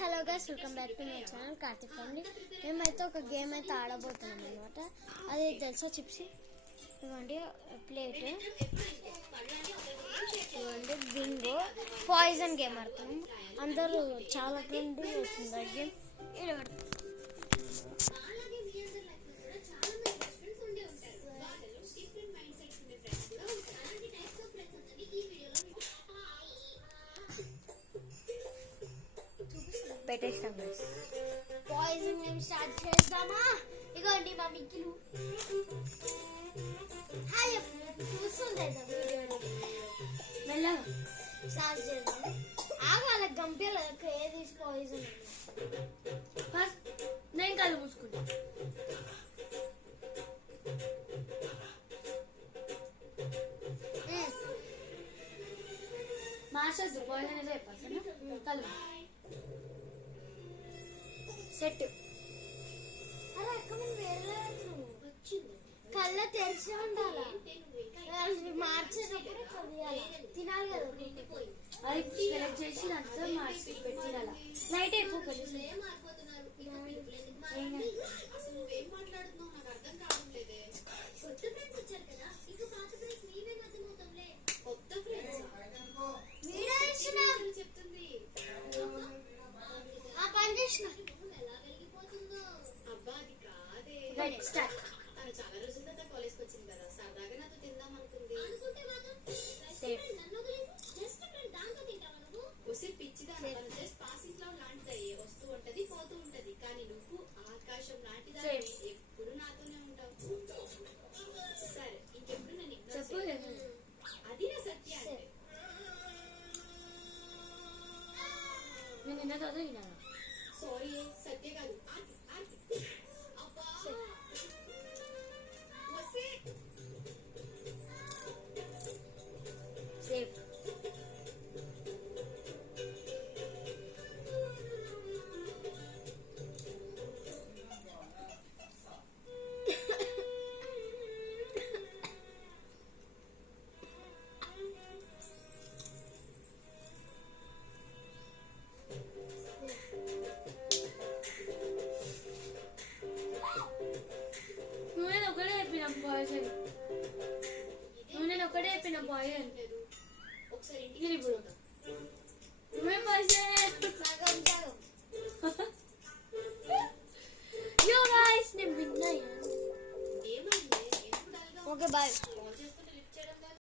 Hello guys, welcome back to my channel Karthik family. మేమైతే ఒక game అయితే ఆడబోతున్నాం అనమాట. అది తెలుసా చిప్సీ? ఇవ్వండి ప్లేట్, ఇవ్వండి బింగో. పాయిజన్ గేమ్ ఆడుతున్నాం. అందరూ చాలా ట్రెండ్ వస్తుంది ఆ గేమ్. పెట్టేస్తాం గైస్. పాయిజన్ గేమ్ స్టార్ట్ చేద్దామా? ఇగోండి మా మిక్కిలు హాయ్ చూస్తుంటే వీడియో మెల్లగా స్టార్ట్ చేద్దాం. ఆగాల గంపేల ఏది పాయిజన్ ఫస్ట్ నేను కళ్ళు మూసుకుంటా. మాస్టర్స్ పాయిజన్ ఏదో చెప్పాను. కళ్ళు సెట్ కళ్ళ తెరిచి ఉండాలా? మార్చేటప్పుడు తినాలి కదా. అది సెలెక్ట్ చేసి దాంతో మార్చి పెట్టినాలా? లైట్ అయిపోతుంది. పని చేసిన చాలా రోజుల తర్వాత కాలేజ్కి వచ్చింది కదా, సరదాగా నాతో తిందాం అనుకుంది. పాసింగ్ క్లౌడ్ లాంటిది, వస్తూ ఉంటది పోతూ ఉంటది, కానీ నువ్వు ఆకాశం లాంటిదా, ఎప్పుడు నాతోనే ఉంటావు. సరే ఇంకెప్పుడు నన్ను అది నా సత్య అంటే. సారీ సత్య కాదు, సేఫ్. నేను ఒకటే చెప్పిన పాయిజన్. ఒకసారి ఓకే బాయ్.